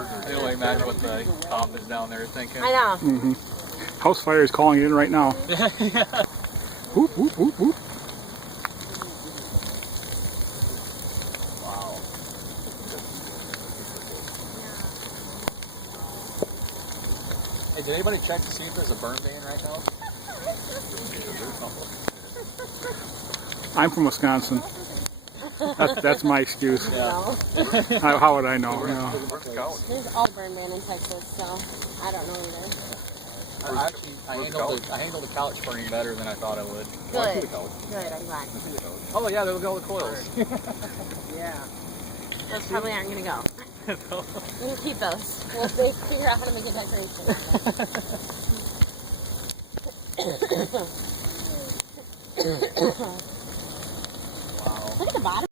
I can only imagine what the cop is down there thinking. I know. Mm-hmm. House fire is calling it in right now. Yeah. Whoop, whoop, whoop, whoop. Wow. Hey, did anybody check to see if there's a burn ban right now? I'm from Wisconsin. That's my excuse. No. How would I know? No. There's all burn ban in Texas, so I don't know either. I handled the couch burning better than I thought I would. Good. Good, I'm glad. Oh yeah, there we go, the coils. Yeah. Those probably aren't going to go. We can keep those. We'll figure out how to make a decoration. Wow. Look at the bottom.